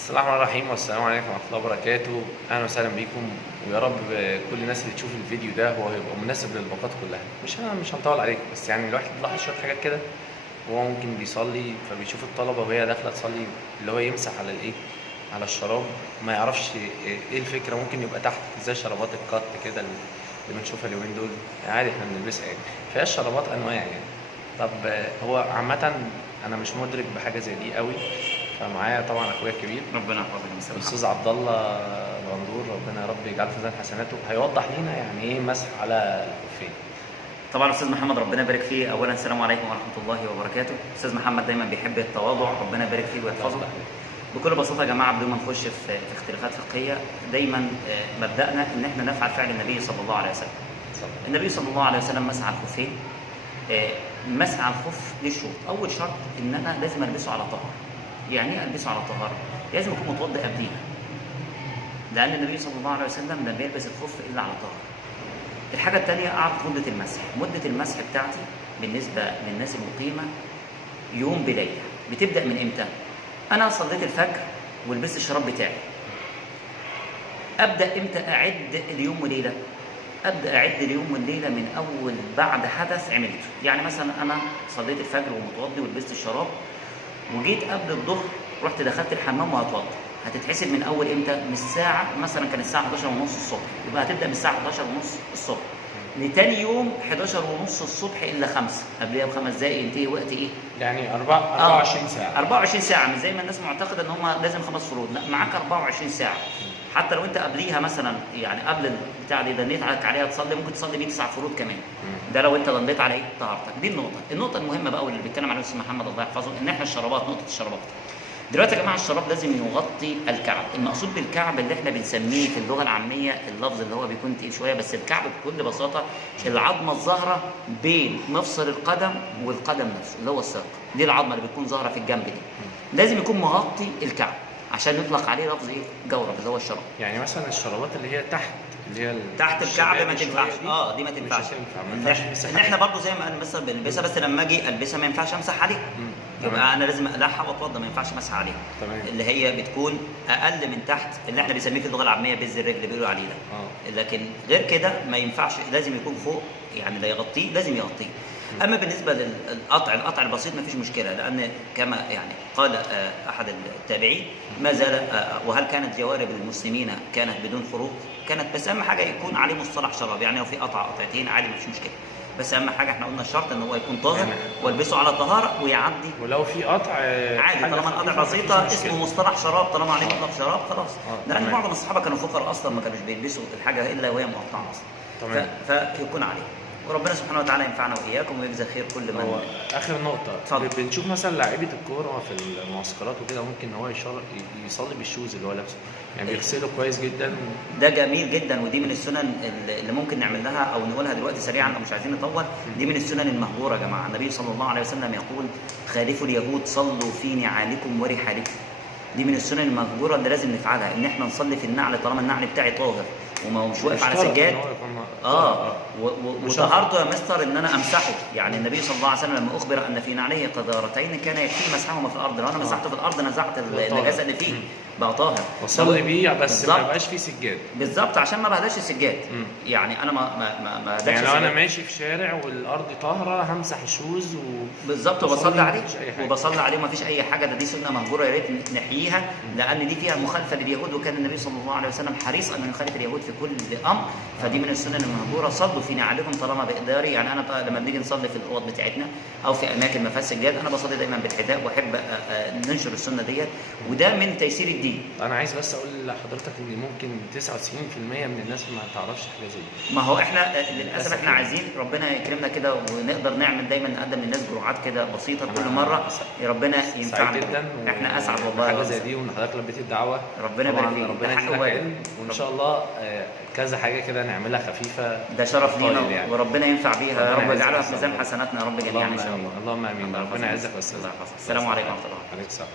بسم الله الرحمن الرحيم والسلام عليكم ورحمة الله وبركاته. أهلا وسهلا بيكم، ويا رب كل الناس اللي تشوف الفيديو ده هو هيبقى مناسب للباقات كلها. مش هنطول عليكم، بس يعني الواحد بيلاحظ شوية حاجات كده. هو ممكن بيصلي فبيشوف الطلبة وهي داخلة تصلي اللي هو يمسح على الإيه، على الشراب، ما يعرفش إيه الفكرة. ممكن يبقى تحت زي شرابات القط كده اللي بنشوفها اليومين دول، عادي احنا بنلبسها يعني. فهي الشرابات أنواع يعني. طب هو عامة أنا مش مدرك بحاجة زي دي قوي، فمعايا طبعا اخويا الكبير ربنا يحفظك الاستاذ عبد الله غندور، ربنا يا رب يجعله في ميزان حسناته، هيوضح لنا يعني ايه مسح على الخفين. طبعا استاذ محمد ربنا يبارك فيه. اولا السلام عليكم ورحمه الله وبركاته. استاذ محمد دايما بيحب التواضع، ربنا يبارك فيه ويحفظه. بكل بساطه يا جماعه، بدون ما نخش في اختلافات فقهيه، دايما مبدانا ان احنا نفعل فعل النبي صلى الله عليه وسلم. النبي صلى الله عليه وسلم مسح على الخفين. مسح على الخف ليه شروط. اول شرط ان انا لازم البسه على طهاره. يعني ايه البسه على طهاره؟ لازم اكون متوضئ قبليها، لان النبي صلى الله عليه وسلم لم يلبس الخف الا على طهاره. الحاجه الثانيه، اعرف مده المسح. مده المسح بتاعتي بالنسبه للناس المقيمه يوم بليله. بتبدا من امتى؟ انا صليت الفجر ولبست الشراب بتاعي، ابدا امتى اعد اليوم وليله؟ ابدا اعد اليوم والليله من اول بعد حدث عملته. يعني مثلا انا صليت الفجر ومتوضي ولبست الشراب، وجيت قبل الظهر رحت دخلت الحمام وهتوضى، هتتحسب من اول امتى؟ من الساعه مثلا كان الساعه 11:30 الصبح، يبقى هتبدا من الساعه 11:30 الصبح لتاني يوم 11:30 الصبح الا 5 قبلها ب5 دقائق ينتهي وقت ايه؟ يعني 24 ساعه. 24 ساعه، مش زي ما الناس معتقده ان هم لازم 5 فروض، لا، معاك 24 ساعه. حتى لو انت قبليها مثلا، يعني قبل البتاع دي ضليت عليها تصلي، ممكن تصلي بيه 9 فروض كمان. ده لو انت ضليت على ايه؟ طهارتك. دي النقطه المهمه بقى واللي بيتكلم عليها الاستاذ محمد الله يحفظه، ان احنا الشرابات، نقطه الشرابات. دلوقتي يا جماعه الشراب لازم يغطي الكعب. المقصود بالكعب اللي احنا بنسميه في اللغه العاميه اللفظ اللي هو بيكون تقيل شويه، بس الكعب بكل بساطه العظمه الظاهره بين مفصل القدم والقدم نفسه اللي هو الساق. دي العظمه اللي بتكون ظاهره في الجنب دي، لازم يكون مغطي الكعب عشان يطلق عليه لفظ ايه؟ جورب، اللي هو الشراب. يعني مثلا الشرابات اللي هي تحت الكعب ما تنفعش. دي ما تنفعش. ان احنا برضو زي ما انا مثلا بنلبسها، بس لما اجي البسها ما ينفعش امسح عليها. يبقى انا لازم اقلعها واتوضى، ما ينفعش امسح عليها. اللي هي بتكون اقل من تحت، اللي احنا بنسميه في اللغه العاميه بز الرجل بيقولوا عليه ده. لكن غير كده ما ينفعش، لازم يكون فوق، يعني لا يغطيه، لازم يغطيه. اما بالنسبه القطع البسيط ما فيش مشكله، لان كما يعني قال احد التابعين ما زال وهل كانت جوارب المسلمين كانت بدون خروق؟ كانت، بس اهم حاجه يكون عليه مصطلح شراب. يعني لو في قطعتين عادي ما فيش مشكله، بس اهم حاجه احنا قلنا الشرط ان هو يكون طاهر والبسه على طهاره ويعدي. ولو في قطع عادي، طالما القطع بسيطه اسمه مصطلح شراب، طالما عليه مطلق شراب خلاص. لان معظم الصحابه كانوا فقراء اصلا، ما كانوش بيلبسوا الحاجه الا وهي مقطعه اصلا. فيكون عليه. وربنا سبحانه وتعالى ينفعنا واياكم ويجزى خير كل من. هو اخر نقطه، بنشوف مثلا لاعيبه الكوره في المعسكرات وكده، ممكن هو يصلي بالشوز اللي هو لابسه، يعني بيغسله كويس جدا. ده جميل جدا، ودي من السنن اللي ممكن نعمل لها او نقولها دلوقتي سريعا او مش عايزين نطول. دي من السنن المهجوره يا جماعه. النبي صلى الله عليه وسلم يقول: خالفوا اليهود صلوا في نعالكم ورحالكم. دي من السنن المهجوره اللي لازم نفعلها، ان احنا نصلي في النعل طالما النعل بتاعي طاهر وما مش واقف على سجاد. وطهارته يا مستر ان انا امسحه. يعني النبي صلى الله عليه وسلم لما اخبر ان في نعليه قذارتين كان يكفي مسحهما في الارض، لو انا مسحته في الارض نزعت النجاسه اللي فيه بقى طاهر. وصلي بيه بس ما يبقاش فيه سجاد. بالظبط، عشان ما بهداش السجاد. يعني انا ما بهداش. يعني لو انا ماشي في شارع والارض طاهره همسح الشوز بالظبط وبصلي عليه وما فيش اي حاجه. دي سنه مهجوره، يا ريت نحييها، لان دي فيها مخالفه لليهود، وكان النبي صلى الله عليه وسلم حريص ان يخالف اليهود في كل امر. فدي من السنن المهجوره. صلوا في نعالكم طالما بقداري. يعني انا لما بنيجي نصلي في الاوض بتاعتنا او في اماكن ما فيهاش سجاد، انا بصلي دايما بالحذاء، واحب ننشر السنه ديت، وده من تيسير الدين. انا عايز بس اقول لحضرتك ان ممكن 99% من الناس ما تعرفش حاجه زي دي. ما هو احنا للاسف احنا عايزين ربنا يكرمنا كده، ونقدر نعمل دايما نقدم للناس جرعات كده بسيطه كل مره. ربنا ينفعنا جدا، احنا اسعد والله حاجه زي دي، وان حضرتك لبيت الدعوه. ربنا يبارك فيك. ربنا يخليك، وان شاء الله كذا حاجه كده نعملها خفيفه. ده شرف لينا يعني. وربنا ينفع بيها يا رب، يجعلها في ميزان حسناتنا يا رب جميعا ان شاء الله. اللهم امين. ربنا يعزك. السلام عليكم ورحمه الله. عليكم السلام.